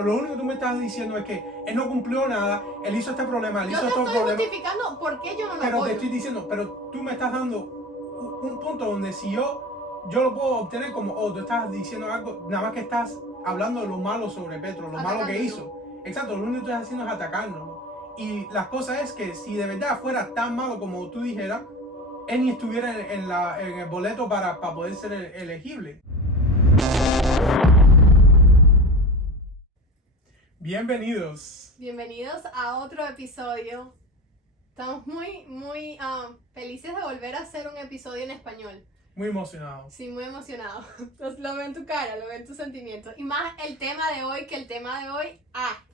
Pero lo único que tú me estás diciendo es que él no cumplió nada, él hizo este problema, él Yo hizo te estos estoy problemas. justificando por qué yo no lo Pero te apoyo. estoy diciendo, pero tú me estás dando un punto donde si yo lo puedo obtener como, oh, tú estás diciendo algo, nada más que estás hablando de lo malo sobre Petro, lo malo que hizo. Exacto, lo único que estás haciendo es atacándolo. Y la cosa es que si de verdad fuera tan malo como tú dijeras, él ni estuviera en el boleto para poder ser elegible. Bienvenidos. Bienvenidos a otro episodio. Estamos muy felices de volver a hacer un episodio en español. Muy emocionado. Sí, muy emocionado. Entonces, lo veo en tu cara, lo veo en tus sentimientos. Y más el tema de hoy,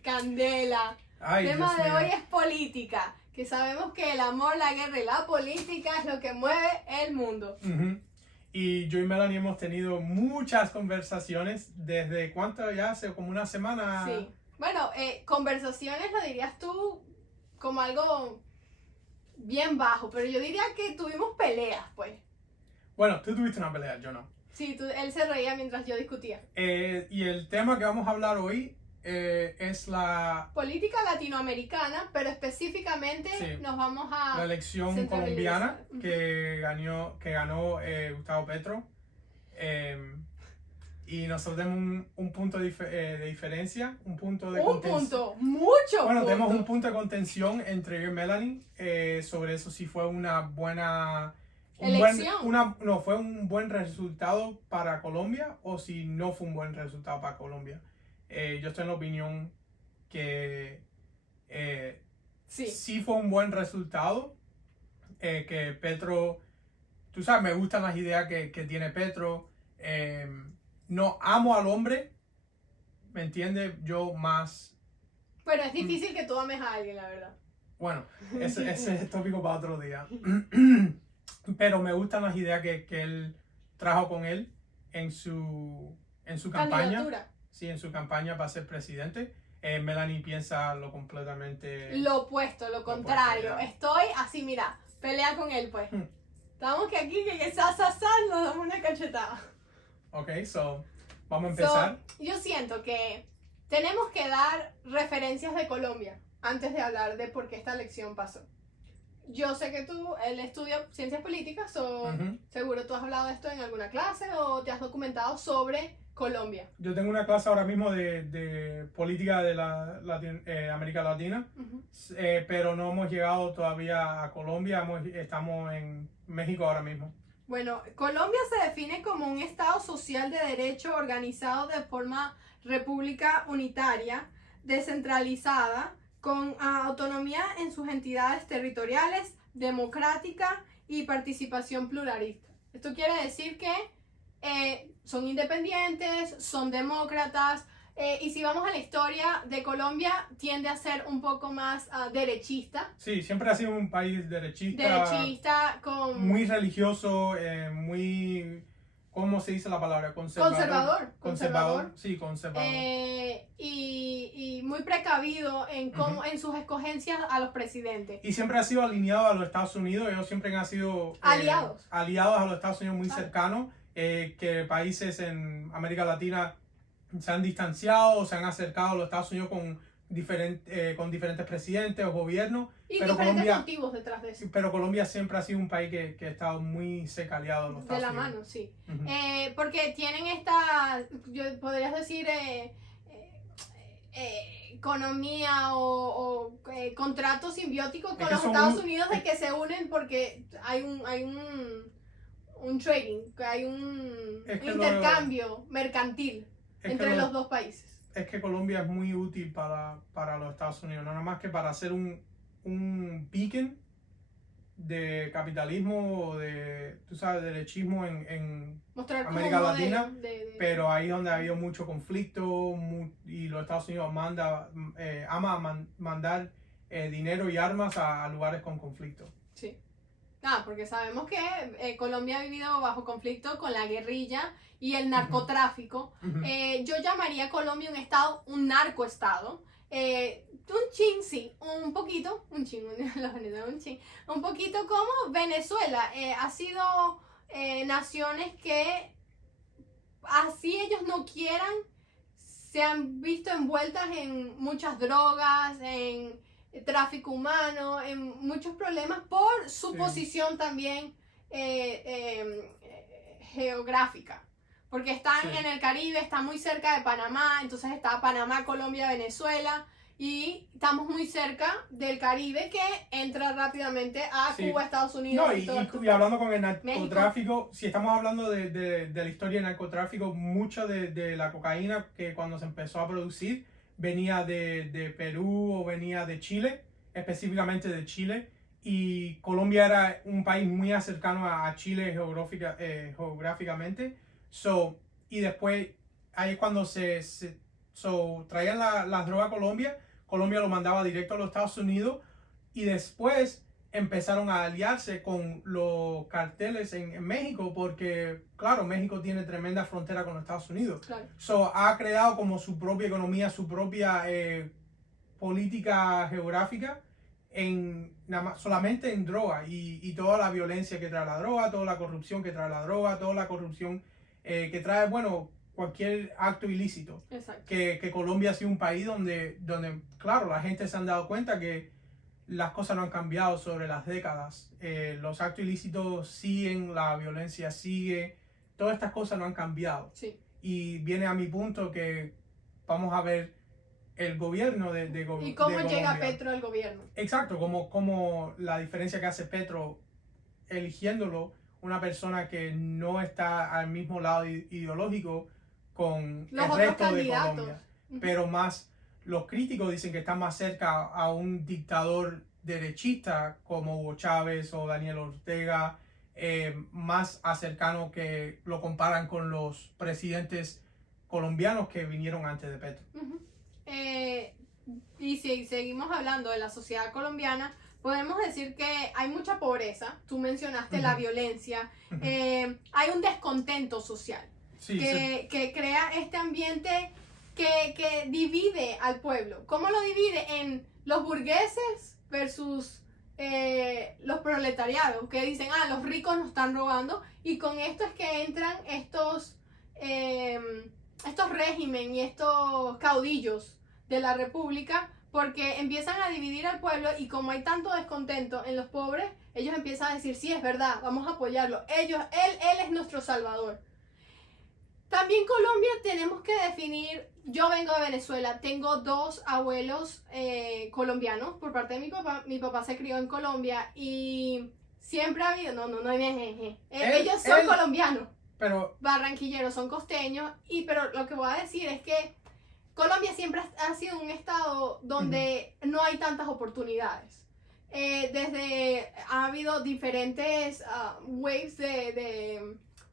candela. Ay, El tema Dios de mío. hoy es política. Que sabemos que el amor, la guerra y la política es lo que mueve el mundo. Uh-huh. Y yo y Melanie hemos tenido muchas conversaciones desde cuánto ya hace como una semana. Sí. Bueno, conversaciones lo dirías tú como algo bien bajo, pero yo diría que tuvimos peleas, pues. Bueno, tú tuviste una pelea, yo no. Sí, él se reía mientras yo discutía. Y el tema que vamos a hablar hoy es la Política latinoamericana, pero específicamente Sí. nos vamos a la elección centralizar. colombiana que ganó Gustavo Petro. Y nosotros tenemos un punto de diferencia, un punto de Mucho Bueno, punto. tenemos un punto de contención entre yo y Melanie sobre eso, si fue una buena Elección. fue un buen resultado para Colombia o si no fue un buen resultado para Colombia. Yo estoy en la opinión que sí fue un buen resultado, que Petro, tú sabes, me gustan las ideas que tiene Petro. No amo al hombre, ¿me entiendes? Yo más... Pero es difícil que tú ames a alguien, la verdad. Bueno, ese es tópico para otro día. Pero me gustan las ideas que él trajo con él en su campaña. Sí, en su campaña para ser presidente. Melanie piensa lo completamente... Lo opuesto, lo contrario. Estoy así, mira, pelea con él, pues. Estamos que aquí, que nos damos una cachetada. Ok, vamos a empezar. Yo siento que tenemos que dar referencias de Colombia antes de hablar de por qué esta elección pasó. Yo sé que él estudia ciencias políticas, o seguro tú has hablado de esto en alguna clase o te has documentado sobre Colombia. Yo tengo una clase ahora mismo de política de América Latina, pero no hemos llegado todavía a Colombia, estamos en México ahora mismo. Bueno, Colombia se define como un Estado social de derecho organizado de forma república unitaria, descentralizada, con autonomía en sus entidades territoriales, democrática y participación pluralista. Esto quiere decir que son independientes, son demócratas, y si vamos a la historia de Colombia, tiende a ser un poco más derechista. Sí, siempre ha sido un país derechista. Muy religioso, muy... ¿Cómo se dice la palabra? Conservador. Sí, conservador. Y muy precavido en sus escogencias a los presidentes. Y siempre ha sido alineado a los Estados Unidos. Ellos siempre han sido aliados a los Estados Unidos, muy cercanos. Que países en América Latina se han distanciado, se han acercado a los Estados Unidos con diferentes presidentes o gobiernos. Y pero diferentes motivos detrás de eso. Pero Colombia siempre ha sido un país que ha estado muy cerca aliado a los Estados Unidos. De la mano, sí. Porque tienen podrías decir, economía o contrato simbiótico con los Estados Unidos, de que se unen porque hay un trading, que hay un intercambio mercantil entre los dos países. Es que Colombia es muy útil para los Estados Unidos, no nada más que para hacer un beacon de capitalismo o de, tú sabes, derechismo en América Latina, pero ahí donde ha habido mucho conflicto y los Estados Unidos ama mandar dinero y armas a lugares con conflicto. Sí. Porque sabemos que Colombia ha vivido bajo conflicto con la guerrilla y el narcotráfico. Yo llamaría a Colombia un narcoestado. Un chin, sí, un poquito como Venezuela. Ha sido naciones que, así ellos no quieran, se han visto envueltas en muchas drogas, en tráfico humano, en muchos problemas por su Sí. posición también geográfica. Porque están Sí. en el Caribe, están muy cerca de Panamá, entonces está Panamá, Colombia, Venezuela, y estamos muy cerca del Caribe que entra rápidamente a Sí. Cuba, Estados Unidos. No, y todo esto. y hablando con el narcotráfico, si estamos hablando de la historia del narcotráfico, mucha de la cocaína que cuando se empezó a producir venía de Perú o venía de Chile, específicamente de Chile, y Colombia era un país muy cercano a Chile geográficamente. Y después, ahí es cuando traían las drogas a Colombia, Colombia lo mandaba directo a los Estados Unidos, y después empezaron a aliarse con los carteles en México, porque claro, México tiene tremenda frontera con los Estados Unidos. Claro. Ha creado como su propia economía, su propia política geográfica solamente en droga, y toda la violencia que trae la droga, toda la corrupción que trae la droga, toda la corrupción que trae, bueno, cualquier acto ilícito. Exacto. Que Colombia ha sido un país donde, claro, la gente se han dado cuenta que las cosas no han cambiado sobre las décadas. Los actos ilícitos siguen, la violencia sigue, todas estas cosas no han cambiado. Sí. Y viene a mi punto que vamos a ver el gobierno ¿Y cómo de llega Colombia. Petro al gobierno? Exacto, como la diferencia que hace Petro eligiéndolo, una persona que no está al mismo lado ideológico con Los el otros resto de candidatos. Colombia, pero más los críticos dicen que está más cerca a un dictador derechista como Hugo Chávez o Daniel Ortega, más cercano, que lo comparan con los presidentes colombianos que vinieron antes de Petro. Uh-huh. Y si seguimos hablando de la sociedad colombiana, podemos decir que hay mucha pobreza. Tú mencionaste la violencia. Hay un descontento social que crea este ambiente que divide al pueblo. ¿Cómo lo divide? En los burgueses versus los proletariados, que dicen, los ricos nos están robando, y con esto es que entran estos regímenes y estos caudillos de la república, porque empiezan a dividir al pueblo, y como hay tanto descontento en los pobres, ellos empiezan a decir, sí, es verdad, vamos a apoyarlo, él es nuestro salvador. También Colombia tenemos que definir. Yo vengo de Venezuela, tengo 2 abuelos colombianos por parte de mi papá se crió en Colombia, y siempre ha habido, ellos son colombianos, pero barranquilleros, son costeños, pero lo que voy a decir es que Colombia siempre ha sido un estado donde no hay tantas oportunidades. Ha habido diferentes waves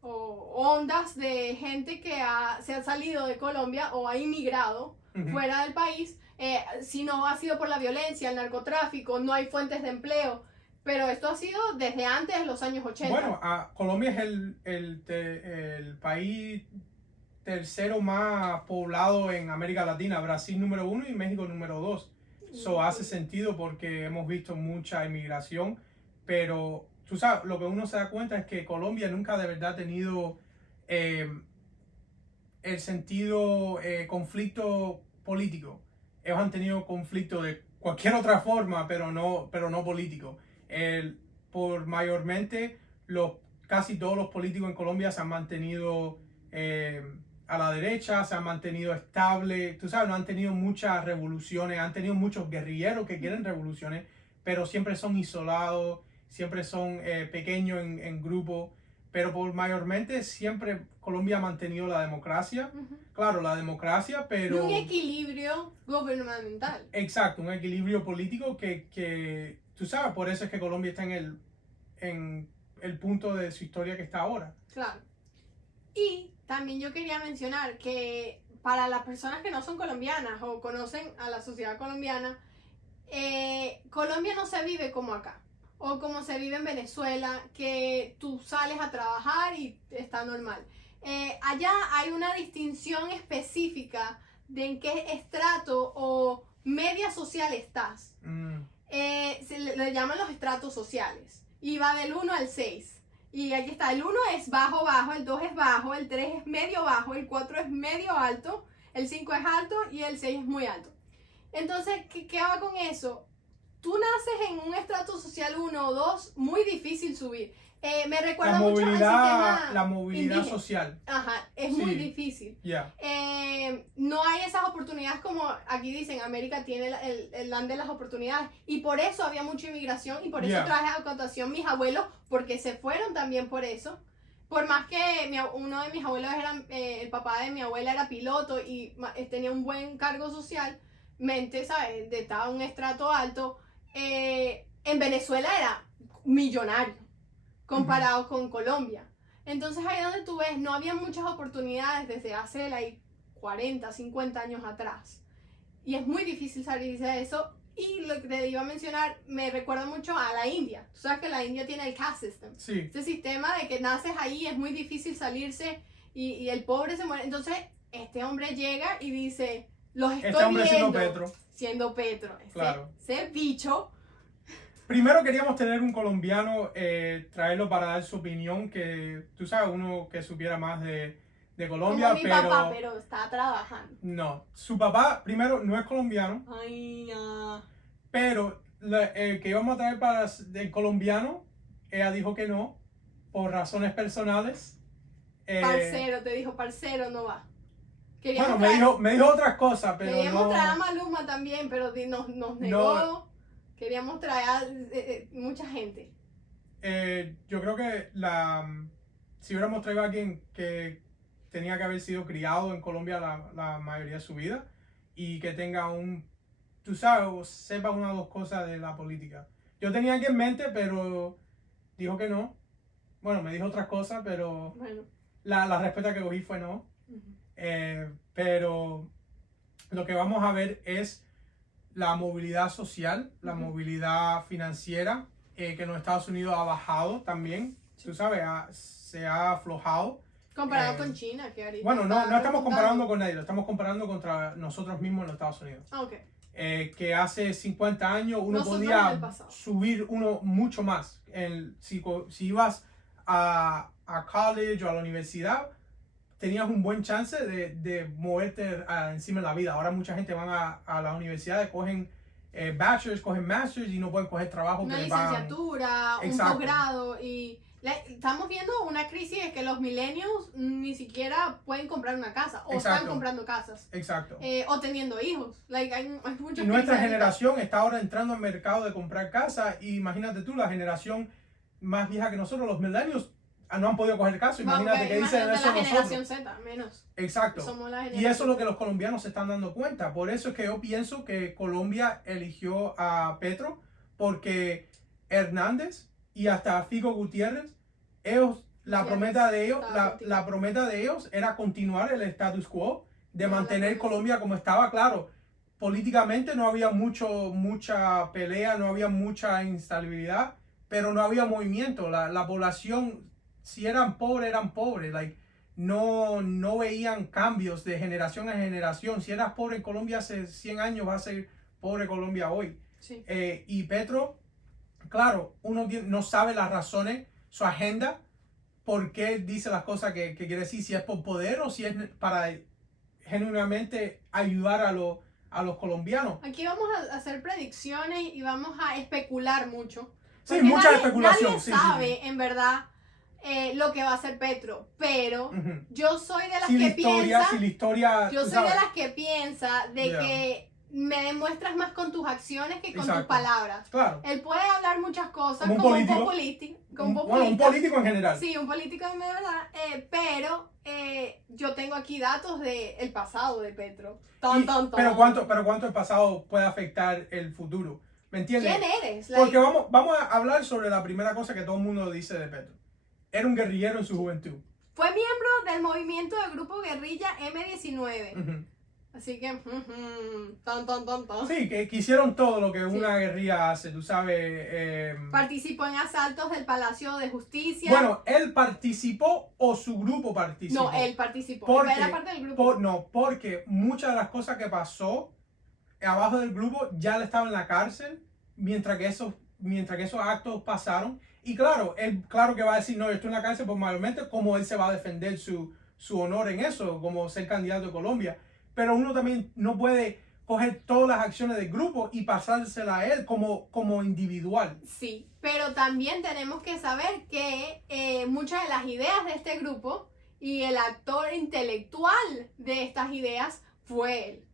o ondas de gente que se ha salido de Colombia o ha inmigrado fuera del país. Si no ha sido por la violencia, el narcotráfico, no hay fuentes de empleo. Pero esto ha sido desde antes de los años 80. Bueno, Colombia es el país tercero más poblado en América Latina. Brasil número 1 y México número 2. Eso hace sentido porque hemos visto mucha inmigración, pero tú sabes, lo que uno se da cuenta es que Colombia nunca de verdad ha tenido el sentido conflicto político. Ellos han tenido conflicto de cualquier otra forma, pero no político. Por mayormente, casi todos los políticos en Colombia se han mantenido a la derecha, se han mantenido estable. Tú sabes, no han tenido muchas revoluciones, han tenido muchos guerrilleros que quieren revoluciones, pero siempre son isolados, siempre son pequeños en grupo. Pero por mayormente siempre Colombia ha mantenido la democracia. Claro, la democracia, pero... un equilibrio gubernamental. Exacto, un equilibrio político que tú sabes, por eso es que Colombia está en el punto de su historia que está ahora. Claro. Y también yo quería mencionar que para las personas que no son colombianas o conocen a la sociedad colombiana, Colombia no se vive como acá, o como se vive en Venezuela, que tú sales a trabajar y está normal. Allá hay una distinción específica de en qué estrato o media social estás. Se le llaman los estratos sociales, y va del 1 al 6. Y aquí está, el 1 es bajo, el 2 es bajo, el 3 es medio bajo, el 4 es medio alto, el 5 es alto y el 6 es muy alto. Entonces, ¿qué va con eso? Tú naces en un estrato social 1 o 2, muy difícil subir. Me recuerda mucho al sistema la movilidad indígena. social. Ajá, es Sí. muy difícil. Yeah. No hay esas oportunidades como aquí dicen, América tiene el land de las oportunidades. Y por eso había mucha inmigración y por eso Yeah. traje a cotación mis abuelos, porque se fueron también por eso. Por más que uno de mis abuelos era, el papá de mi abuela era piloto y tenía un buen cargo social, ¿sabes? Estaba en un estrato alto. En Venezuela era millonario comparado con Colombia. Entonces ahí donde tú ves, no había muchas oportunidades desde hace 40, 50 años atrás. Y es muy difícil salirse de eso. Y lo que te iba a mencionar, me recuerda mucho a la India. Tú sabes que la India tiene el caste system. Sí. Este sistema de que naces ahí, es muy difícil salirse y el pobre se muere. Entonces, este hombre llega y dice, los estoy Este hombre viendo. siendo Petro. Claro. Ese bicho. Primero queríamos tener un colombiano, traerlo para dar su opinión, que tú sabes, uno que supiera más de Colombia, Como mi papá, pero está trabajando. No, su papá primero no es colombiano. Ay, no. Pero el que íbamos a traer para el colombiano, ella dijo que no, por razones personales. Parcero, te dijo, parcero, no va. Bueno, me dijo otras cosas, pero queríamos no. traer a Maluma también, pero nos negó. No. Queríamos traer a mucha gente. Yo creo que si hubiéramos traído a alguien que tenía que haber sido criado en Colombia la mayoría de su vida y que tenga tú sabes, sepa una o dos cosas de la política. Yo tenía alguien en mente, pero dijo que no. Bueno, me dijo otras cosas, pero bueno. la respuesta que cogí fue no. Pero lo que vamos a ver es la movilidad social, la movilidad financiera, que en los Estados Unidos ha bajado también. Sí. Tú sabes, se ha aflojado. Comparado con China, que ahorita. Bueno, no estamos comparando con nadie, lo estamos comparando contra nosotros mismos en los Estados Unidos. Okay. Que hace 50 años uno podía subir mucho más. Si ibas a college o a la universidad, tenías un buen chance de moverte encima de la vida. Ahora mucha gente van a las universidades, cogen bachelors, cogen masters y no pueden coger trabajo. Una licenciatura, un posgrado y estamos viendo una crisis de que los millennials ni siquiera pueden comprar una casa o están comprando casas. Exacto. O teniendo hijos. Hay muchas y nuestra generación está ahora entrando al mercado de comprar casa y imagínate tú, la generación más vieja que nosotros, los millennials, no han podido coger caso. Imagínate que dicen eso la generación Z, menos. Exacto. Y eso es lo que los colombianos se están dando cuenta. Por eso es que yo pienso que Colombia eligió a Petro, porque Hernández y hasta Fico Gutiérrez, la promesa de ellos era continuar el status quo, de mantener Colombia como estaba. Claro, políticamente no había mucha pelea, no había mucha instabilidad, pero no había movimiento. La población, si eran pobres, no veían cambios de generación en generación. Si eras pobre en Colombia hace 100 años, vas a ser pobre Colombia hoy. Sí. Y Petro, claro, uno no sabe las razones, su agenda, por qué dice las cosas que quiere decir, si es por poder o si es para genuinamente ayudar a los colombianos. Aquí vamos a hacer predicciones y vamos a especular mucho. Sí, mucha especulación. Nadie sabe, en verdad, lo que va a hacer Petro, pero yo soy de las que piensa. Yo soy de las que piensa de que me demuestras más con tus acciones que con tus palabras. Claro. Él puede hablar muchas cosas como un político en general. Sí, un político de verdad, pero yo tengo aquí datos del pasado de Petro. Pero cuánto el pasado puede afectar el futuro. ¿Me entiendes? ¿Quién eres? Porque vamos a hablar sobre la primera cosa que todo el mundo dice de Petro. Era un guerrillero en su juventud. Fue miembro del movimiento del grupo guerrilla M-19. Así que, Sí, que hicieron todo lo que una guerrilla hace, tú sabes. Participó en asaltos del Palacio de Justicia. Bueno, ¿él participó o su grupo participó? No, él participó. Porque, era parte del grupo. Porque muchas de las cosas que pasó abajo del grupo ya él estaba en la cárcel mientras que esos actos pasaron. Y claro, él que va a decir, no, yo estoy en la cárcel, pues mayormente cómo él se va a defender su honor en eso, como ser candidato de Colombia. pero uno también no puede coger todas las acciones del grupo y pasárselas a él como individual. Sí, pero también tenemos que saber que muchas de las ideas de este grupo y el actor intelectual de estas ideas fue él.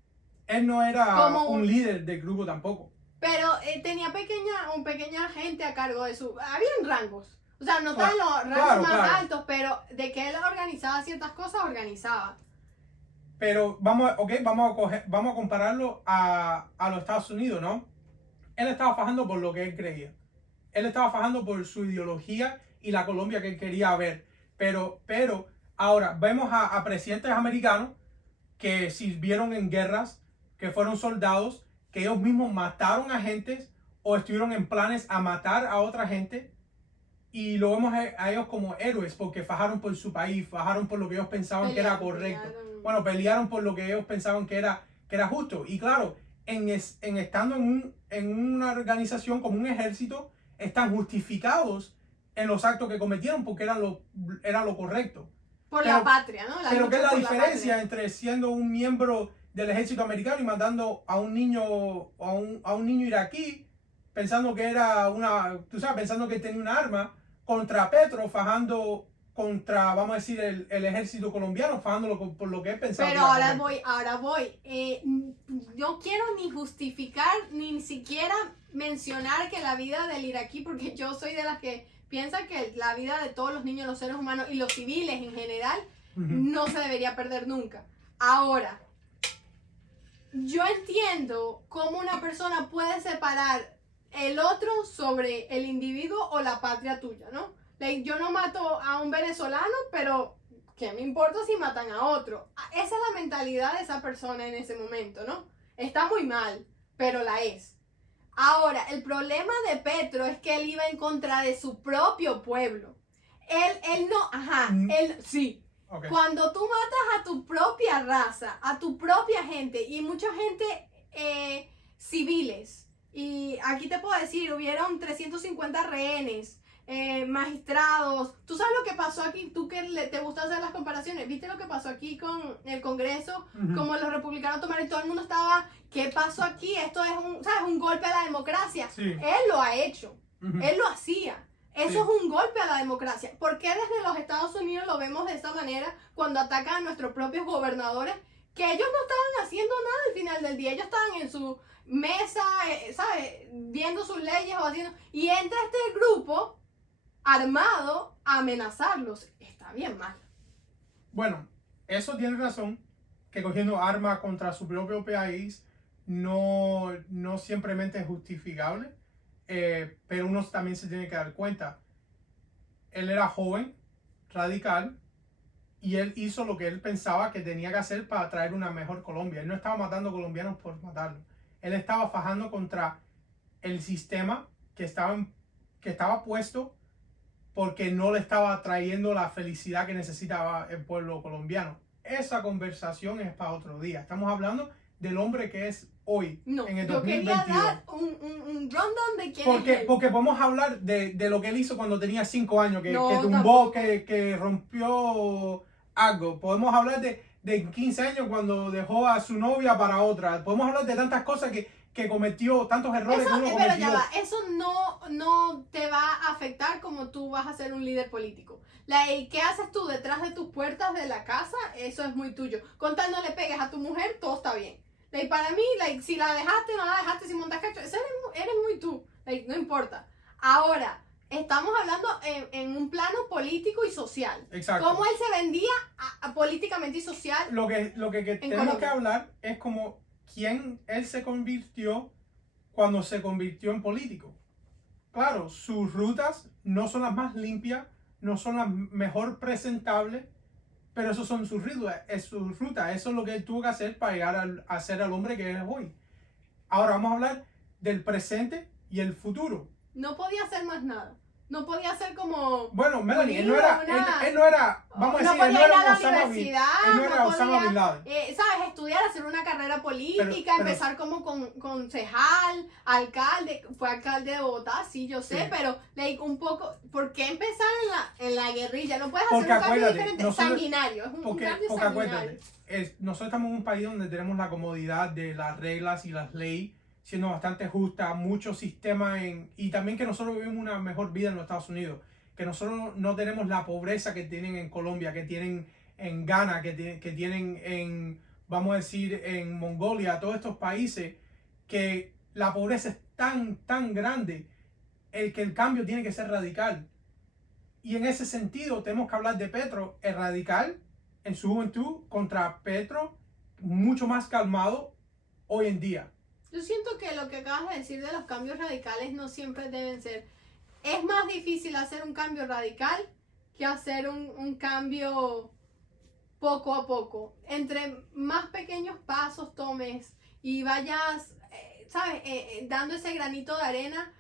Él no era Como un líder del grupo tampoco. Pero tenía pequeña gente a cargo de su... Habían rangos. O sea, no estaban los rangos más altos, pero de que él organizaba ciertas cosas, organizaba. Pero vamos a compararlo a los Estados Unidos, ¿no? Él estaba fajando por lo que él creía. Él estaba fajando por su ideología y la Colombia que él quería ver. Pero ahora vemos a presidentes americanos que sirvieron en guerras, que fueron soldados, que ellos mismos mataron a gentes o estuvieron en planes a matar a otra gente. Y lo vemos a ellos como héroes porque fajaron por su país, fajaron por lo que ellos pensaban que era correcto. Bueno, pelearon por lo que ellos pensaban que era justo. Y claro, estando en una organización como un ejército, están justificados en los actos que cometieron porque era lo correcto. Por la patria, ¿no? Pero ¿qué es la diferencia entre siendo un miembro del ejército americano y mandando a un niño iraquí pensando que era pensando que tenía un arma contra Petro, fajando contra, vamos a decir, el ejército colombiano, fajándolo por lo que él pensaba? Pero ahora voy. No quiero ni justificar, ni siquiera mencionar que la vida del iraquí, porque yo soy de las que piensa que la vida de todos los niños, los seres humanos y los civiles en general no se debería perder nunca. Ahora, yo entiendo cómo una persona puede separar el otro sobre el individuo o la patria tuya, ¿no? Yo no mato a un venezolano, pero ¿qué me importa si matan a otro? Esa es la mentalidad de esa persona en ese momento, ¿no? Está muy mal, pero la es. Ahora, el problema de Petro es que él iba en contra de su propio pueblo. Sí. Okay. Cuando tú matas a tu propia raza, a tu propia gente y mucha gente civiles, y aquí te puedo decir, hubieron 350 rehenes, magistrados. ¿Tú sabes lo que pasó aquí? Tú que te gusta hacer las comparaciones, ¿viste lo que pasó aquí con el Congreso? Como los republicanos tomaron y todo el mundo estaba, ¿qué pasó aquí? Esto es un golpe a la democracia. Sí. Él lo ha hecho, él lo hacía. Eso es un golpe a la democracia. ¿Por qué desde los Estados Unidos lo vemos de esta manera cuando atacan a nuestros propios gobernadores? Que ellos no estaban haciendo nada al final del día. Ellos estaban en su mesa, ¿sabes? Viendo sus leyes o haciendo... Y entra este grupo armado a amenazarlos. Está bien mal. Bueno, eso tiene razón, que cogiendo armas contra su propio país no simplemente es justificable. Pero uno también se tiene que dar cuenta, él era joven, radical, y él hizo lo que él pensaba que tenía que hacer para traer una mejor Colombia. Él no estaba matando colombianos por matarlos, él estaba fajando contra el sistema que estaba puesto porque no le estaba trayendo la felicidad que necesitaba el pueblo colombiano. Esa conversación es para otro día. Estamos hablando del hombre que es hoy, en el 2022. Yo quería dar un rundown de quién es él. Porque podemos hablar de lo que él hizo cuando tenía 5 años, que tumbó, tampoco. que rompió algo. Podemos hablar de 15 años cuando dejó a su novia para otra. Podemos hablar de tantas cosas que cometió, tantos errores que uno cometió. Pero ya va, eso no te va a afectar como tú vas a ser un líder político. ¿Qué haces tú detrás de tus puertas de la casa? Eso es muy tuyo. Con tal no le pegues a tu mujer, todo está bien. Para mí, si la dejaste, no la dejaste, si montas cacho, eso eres muy tú. No importa. Ahora, estamos hablando en un plano político y social. Exacto. Cómo él se vendía políticamente y social. Lo que tenemos Colombia. que hablar es como quién él se convirtió cuando se convirtió en político. Claro, sus rutas no son las más limpias, no son las mejor presentables, pero esos son sus rutas, eso es lo que él tuvo que hacer para llegar a ser el hombre que es hoy. Ahora vamos a hablar del presente y el futuro. No podía hacer más nada. No podía ser como... Bueno, Melanie, él no una- era, él no era, vamos a no decir, él no podía ir a era la Osama Bin, universidad, él no era no Osama podía, Bin Laden. ¿sabes? Estudiar, hacer una carrera política, Pero- empezar como concejal, alcalde, fue alcalde de Bogotá, sí, yo sé, Sí. pero like, un poco, ¿por qué empezar en la guerrilla? No puedes hacer Porque un cambio acuérdate, diferente, nosotros- sanguinario, es un Porque cambio acuérdate, sanguinario. nosotros estamos en un país donde tenemos la comodidad de las reglas y las leyes siendo bastante justas, muchos sistemas y también que nosotros vivimos una mejor vida en los Estados Unidos, que nosotros no tenemos la pobreza que tienen en Colombia, que tienen en Ghana, que tienen en, vamos a decir, en Mongolia, todos estos países, que la pobreza es tan grande, que el cambio tiene que ser radical. Y en ese sentido tenemos que hablar de Petro, el radical en su juventud, contra Petro, mucho más calmado hoy en día. Yo siento que lo que acabas de decir de los cambios radicales no siempre deben ser. Es más difícil hacer un cambio radical que hacer un cambio poco a poco. Entre más pequeños pasos tomes y vayas, ¿sabes? Dando ese granito de arena,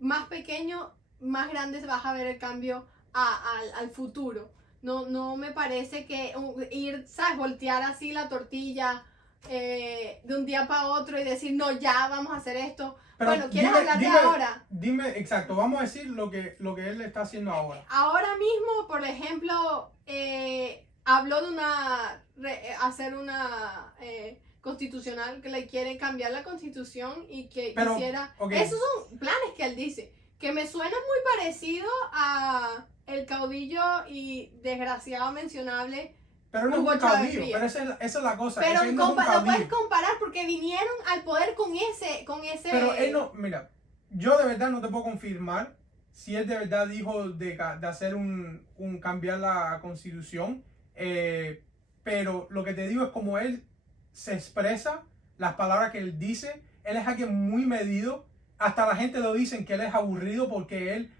más pequeño, más grande vas a ver el cambio al futuro. No me parece que ir, ¿sabes? Voltear así la tortilla de un día para otro y decir, no, ya vamos a hacer esto. Pero bueno, ¿quieres hablar de ahora? Dime, exacto, vamos a decir lo que él está haciendo ahora. Ahora mismo, por ejemplo, habló de hacer una constitucional, que le quiere cambiar la constitución y que quisiera... Okay. Esos son planes que él dice, que me suena muy parecido a el caudillo y desgraciado mencionable. Pero no es un caudillo, pero esa es la cosa. Pero es que no lo puedes comparar porque vinieron al poder con ese... Pero él no, mira, yo de verdad no te puedo confirmar si él de verdad dijo de hacer cambiar la constitución, pero lo que te digo es como él se expresa, las palabras que él dice, él es alguien muy medido, hasta la gente lo dicen que él es aburrido porque él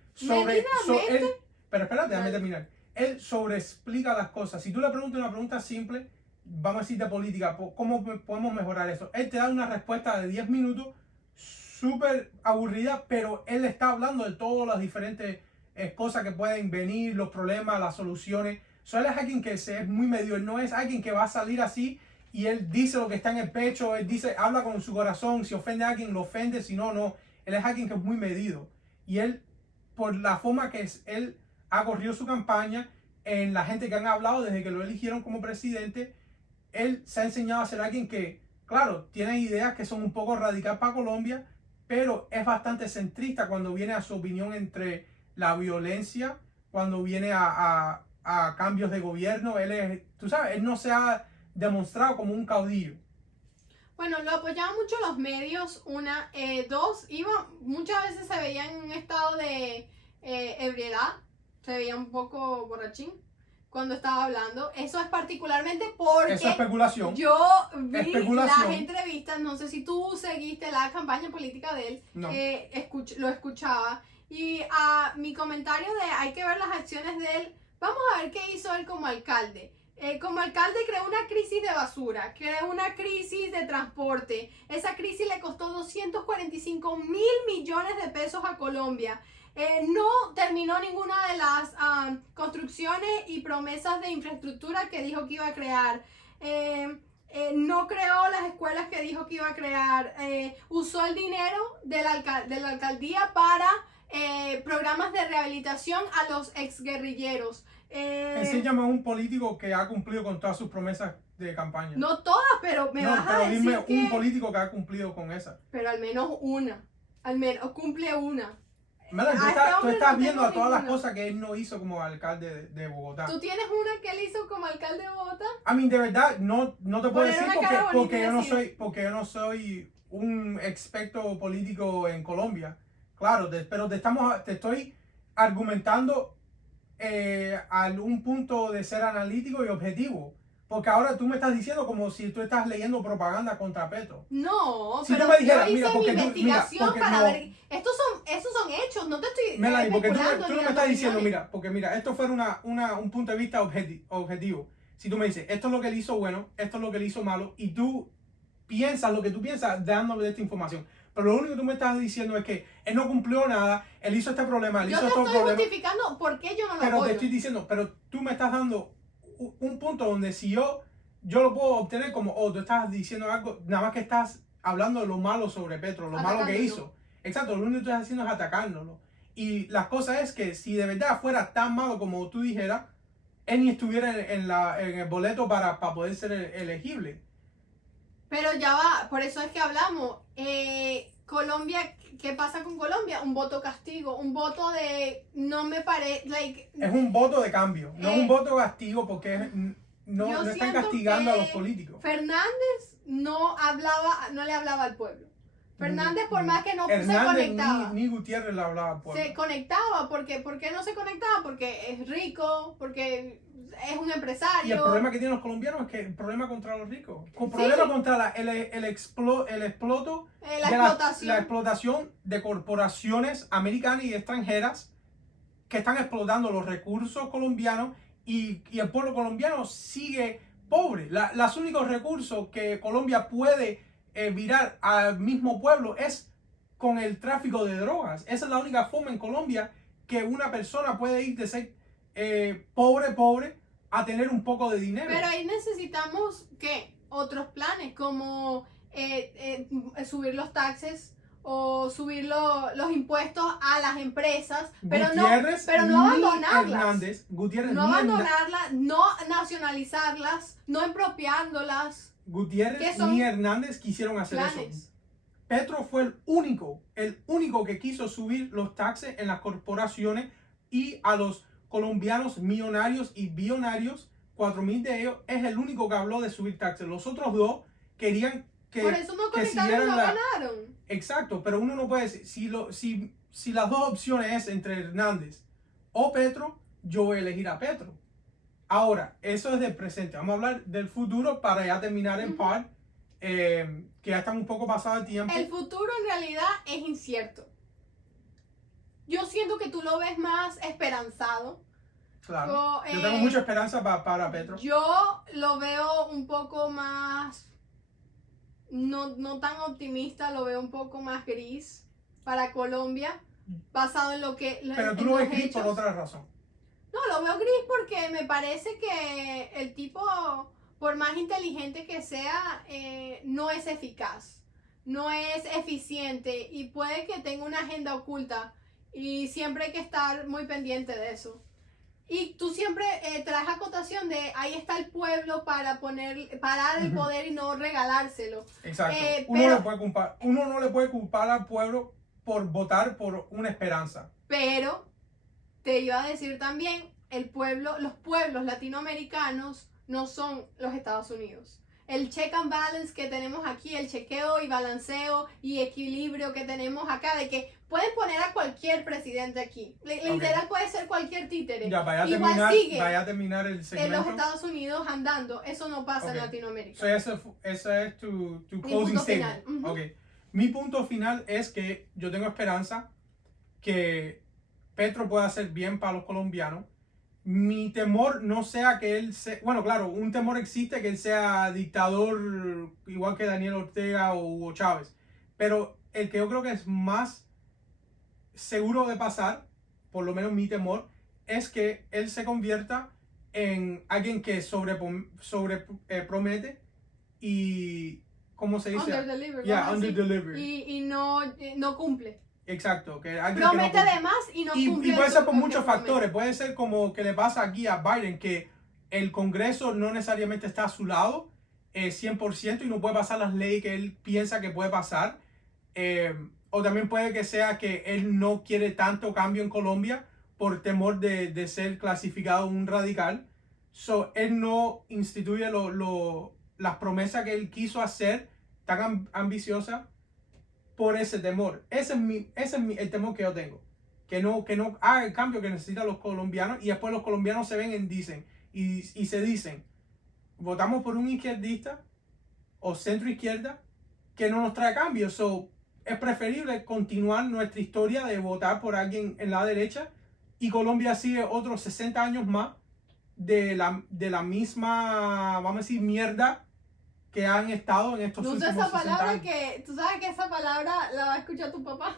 pero espérate, déjame terminar. Él sobreexplica las cosas. Si tú le preguntas una pregunta simple, vamos a decir de política, ¿cómo podemos mejorar eso? Él te da una respuesta de 10 minutos, súper aburrida, pero él está hablando de todas las diferentes cosas que pueden venir, los problemas, las soluciones. Él es alguien que es muy medio, él no es alguien que va a salir así y él dice lo que está en el pecho, él habla con su corazón, si ofende a alguien, lo ofende, si no, no. Él es alguien que es muy medido. Y él, por la forma que él ha corrido su campaña, en la gente que han hablado desde que lo eligieron como presidente, él se ha enseñado a ser alguien que, claro, tiene ideas que son un poco radicales para Colombia, pero es bastante centrista cuando viene a su opinión entre la violencia, cuando viene a cambios de gobierno. Él es, tú sabes, él no se ha demostrado como un caudillo. Bueno, lo apoyaban mucho los medios, dos, muchas veces se veía en un estado de ebriedad, se veía un poco borrachín cuando estaba hablando. Eso es particularmente porque eso es especulación. Yo vi las entrevistas, no sé si tú seguiste la campaña política de él, no. Lo escuchaba, y mi comentario de hay que ver las acciones de él, vamos a ver qué hizo él como alcalde. Como alcalde creó una crisis de basura, creó una crisis de transporte. Esa crisis le costó 245 mil millones de pesos a Colombia. No terminó ninguna de las construcciones y promesas de infraestructura que dijo que iba a crear. No creó las escuelas que dijo que iba a crear. Usó el dinero de la alcaldía para programas de rehabilitación a los exguerrilleros. Él se llama un político que ha cumplido con todas sus promesas de campaña. No todas, pero vas a decir dime un político que ha cumplido con esa. Pero al menos una. Al menos cumple una. Tú estás viendo a todas las cosas que él no hizo como alcalde de Bogotá. ¿Tú tienes una que él hizo como alcalde de Bogotá? A mí, de verdad, no te puedo decir porque yo no soy un experto político en Colombia. Claro, pero te estoy argumentando a un punto de ser analítico y objetivo. Porque ahora tú me estás diciendo como si tú estás leyendo propaganda contra Petro. No, si pero tú me dijeras, yo hice mi investigación para ver. Esos son hechos, no te estoy Melanie, porque tú no me estás diciendo, opiniones. mira, esto fuera un punto de vista objetivo. Si tú me dices, esto es lo que él hizo bueno, esto es lo que él hizo malo, y tú piensas lo que tú piensas dándole esta información. Pero lo único que tú me estás diciendo es que él no cumplió nada, él hizo este problema, él Yo hizo te otro estoy problema. justificando por qué yo no lo Pero te apoyo. estoy diciendo, pero tú me estás dando un punto donde si yo lo puedo obtener como, oh, tú estás diciendo algo, nada más que estás hablando de lo malo sobre Petro, lo malo que hizo. Exacto, lo único que tú estás haciendo es atacándolo. Y la cosa es que si de verdad fuera tan malo como tú dijeras, él ni estuviera en el boleto para poder ser elegible. Pero ya va, por eso es que hablamos. Colombia, ¿qué pasa con Colombia? Un voto castigo, un voto de no me parece, like, Es un voto de cambio, no es un voto castigo porque no están siento castigando a que los políticos. Fernández no le hablaba al pueblo. Fernández, por más que no se Hernández conectaba. ni Gutiérrez le hablaba al pueblo. Se conectaba, ¿por qué no se conectaba? Porque es rico, porque es un empresario. Y el problema que tienen los colombianos es que el problema contra los ricos. El problema contra la explotación de corporaciones americanas y extranjeras que están explotando los recursos colombianos y el pueblo colombiano sigue pobre. Los únicos recursos que Colombia puede virar al mismo pueblo es con el tráfico de drogas. Esa es la única forma en Colombia que una persona puede ir de ser pobre a tener un poco de dinero. Pero ahí necesitamos otros planes como subir los taxes o subir los impuestos a las empresas, pero no abandonarlas. No abandonarlas, no nacionalizarlas, no expropiándolas. Gutiérrez ni Hernández quisieron hacer eso. Petro fue el único que quiso subir los taxes en las corporaciones y a los colombianos millonarios y billonarios, 4.000 de ellos, es el único que habló de subir taxes. Los otros dos querían que por eso no conectaron y no ganaron. Exacto, pero uno no puede decir, si las dos opciones es entre Hernández o Petro, yo voy a elegir a Petro. Ahora, eso es del presente. Vamos a hablar del futuro para ya terminar en par, que ya está un poco pasado el tiempo. El futuro en realidad es incierto. Yo siento que tú lo ves más esperanzado. Claro. Yo tengo mucha esperanza para Petro. Yo lo veo un poco más, no tan optimista, lo veo un poco más gris para Colombia, basado en lo que... Pero tú lo ves gris por otra razón. No, lo veo gris porque me parece que el tipo, por más inteligente que sea, no es eficaz, no es eficiente y puede que tenga una agenda oculta y siempre hay que estar muy pendiente de eso. Y tú siempre traes acotación de ahí está el pueblo para dar el poder y no regalárselo. Exacto. Uno no le puede culpar al pueblo por votar por una esperanza. Pero te iba a decir también, los pueblos latinoamericanos no son los Estados Unidos. El check and balance que tenemos aquí, el chequeo y balanceo y equilibrio que tenemos acá, de que pueden poner a cualquier presidente aquí. Literal puede ser cualquier títere. Ya, vaya a terminar el segmento. En los Estados Unidos andando. Eso no pasa en Latinoamérica. So ese es tu closing statement. Mi punto final es que yo tengo esperanza que Petro pueda hacer bien para los colombianos. Mi temor no sea que él sea... Bueno, claro, un temor existe que él sea dictador igual que Daniel Ortega o Hugo Chávez. Pero el que yo creo que es más seguro de pasar, por lo menos mi temor, es que él se convierta en alguien que promete y... ¿Cómo se dice? Under-deliver. Y no cumple. Exacto. Que promete de más y no cumple. Y puede ser por muchos factores. Puede ser como que le pasa aquí a Biden, que el Congreso no necesariamente está a su lado 100% y no puede pasar las leyes que él piensa que puede pasar. O también puede que sea que él no quiere tanto cambio en Colombia por temor de ser clasificado un radical. So, él no instituye las promesas que él quiso hacer tan ambiciosas por ese temor. Ese es el temor que yo tengo. Que no haga el cambio que necesitan los colombianos y después los colombianos se ven y se dicen, votamos por un izquierdista o centro izquierda que no nos trae cambio. So, es preferible continuar nuestra historia de votar por alguien en la derecha y Colombia sigue otros 60 años más de la misma, vamos a decir, mierda que han estado en estos No usa últimos esa 60 palabra años. que... Tú sabes que esa palabra la va a escuchar tu papá.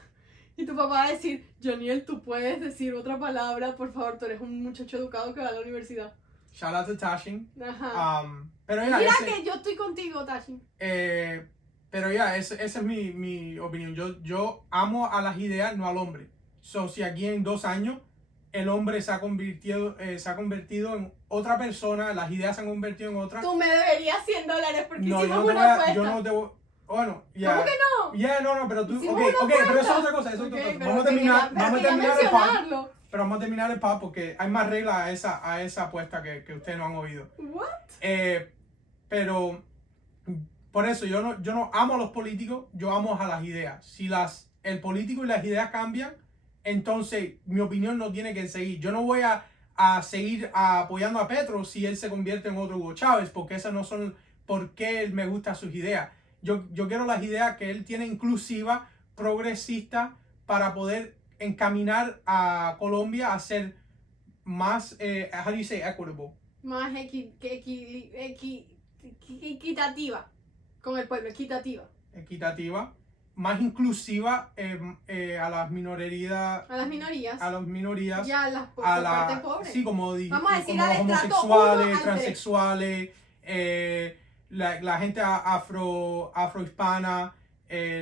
Y tu papá va a decir, Janiel, tú puedes decir otra palabra, por favor, tú eres un muchacho educado que va a la universidad. Shout out to Tashin. Ajá. Pero ya, Mira que yo estoy contigo, Tashi. pero ya, esa es mi opinión. Yo amo a las ideas, no al hombre. So, si aquí en 2 años el hombre se ha convertido en otra persona, las ideas se han convertido en otra. Tú me deberías $100 porque No, hicimos yo no te una voy a, apuesta. yo no te voy. Bueno, ya. ¿Cómo que no? Ya, no, pero tú. Hicimos Ok, una pero eso es apuesta. otra cosa. Eso es otra Ok, cosa. pero Vamos a terminar, quería vamos a terminar el pod. mencionarlo. Pero vamos a terminar el pod porque hay más reglas a esa apuesta que ustedes no han oído. What? Pero por eso yo no amo a los políticos, yo amo a las ideas. Si el político y las ideas cambian, entonces mi opinión no tiene que seguir. Yo no voy a seguir apoyando a Petro si él se convierte en otro Hugo Chávez, porque esas no son por qué él me gusta sus ideas. Yo quiero las ideas que él tiene inclusiva, progresista, para poder encaminar a Colombia a ser más, how do you say equitable? Más equitativa. Con el pueblo, Equitativa, más inclusiva a las minorías, A las minorías. a las minorías, Y a las a por parte la, pobre. sí, como Vamos a decir como al los estrato homosexuales, 1 al 3. transexuales, la gente afrohispana,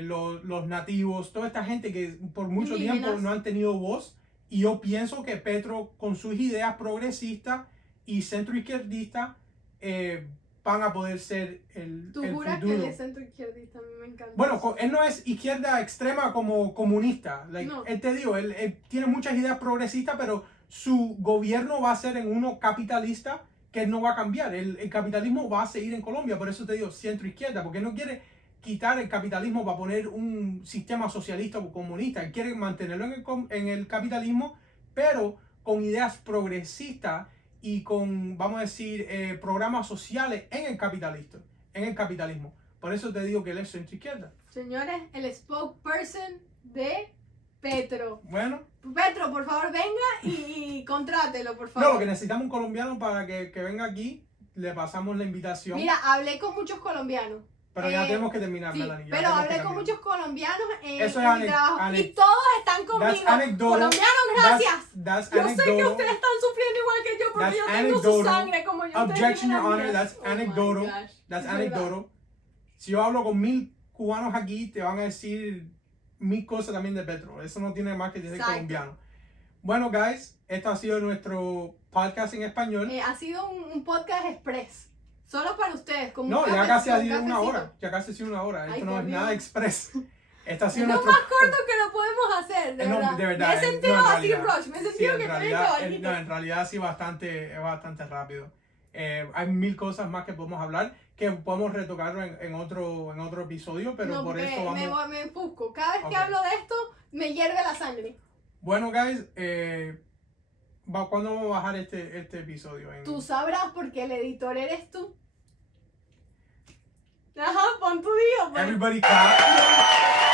los nativos, toda esta gente que por mucho Indígenas. tiempo no han tenido voz. Y yo pienso que Petro, con sus ideas progresistas y centroizquierdistas, van a poder ser el Tú juras futuro. que él es centro izquierdista, a mí me encanta. Bueno, él no es izquierda extrema como comunista. No. Él te digo, él tiene muchas ideas progresistas, pero su gobierno va a ser en uno capitalista que no va a cambiar. El capitalismo va a seguir en Colombia, por eso te digo centro izquierda, porque él no quiere quitar el capitalismo para poner un sistema socialista o comunista. Él quiere mantenerlo en el capitalismo, pero con ideas progresistas y con, vamos a decir, programas sociales en el capitalismo. Por eso te digo que él es centro izquierda. Señores, el spokesperson de Petro. Bueno, Petro, por favor, venga y contrátelo, por no, favor. lo que necesitamos un colombiano para que venga aquí, le pasamos la invitación. Mira, hablé con muchos colombianos. Pero ya tenemos que terminar, Sí, Melanie. ya pero tenemos hablé que con terminar. muchos colombianos Eso en es mi trabajo. anec- Y todos están conmigo. anecdotal. Colombianos, gracias. That's Yo sé que anecdotal. ustedes están sufriendo igual que yo porque That's yo tengo su anecdotal. sangre como yo. ustedes Objection, tienen Your la Honor, mía. that's Oh my anecdotal. gosh, That's es verdad. anecdotal. Si yo hablo con 1000 cubanos aquí, te van a decir 1000 cosas también de Petro. Eso no tiene más que decir Exacto. colombiano. Bueno, guys, esto ha sido nuestro podcast en español. Ha sido un podcast express. Solo para ustedes. Como No, un ya casi ha un sido una cafecito. hora. Ya casi ha sido una hora. Ay, Esto no por es Dios. nada express. Esto ha Es sido lo nuestro. más corto que lo podemos hacer, de No, verdad. de verdad, Me he sentido no, en así realidad. rush. Me he Sí, sentido en que estoy en realidad, caballito. en realidad sí es bastante rápido. Hay 1000 cosas más que podemos hablar que podemos retocarlo en otro episodio, pero No, por porque eso vamos. me enfusco. Cada vez que Ok. hablo de esto, me hierve la sangre. Bueno, guys, ¿cuándo vamos a bajar este episodio? Tú sabrás porque el editor eres tú. Ajá, pon tu día, pues. Everybody clap.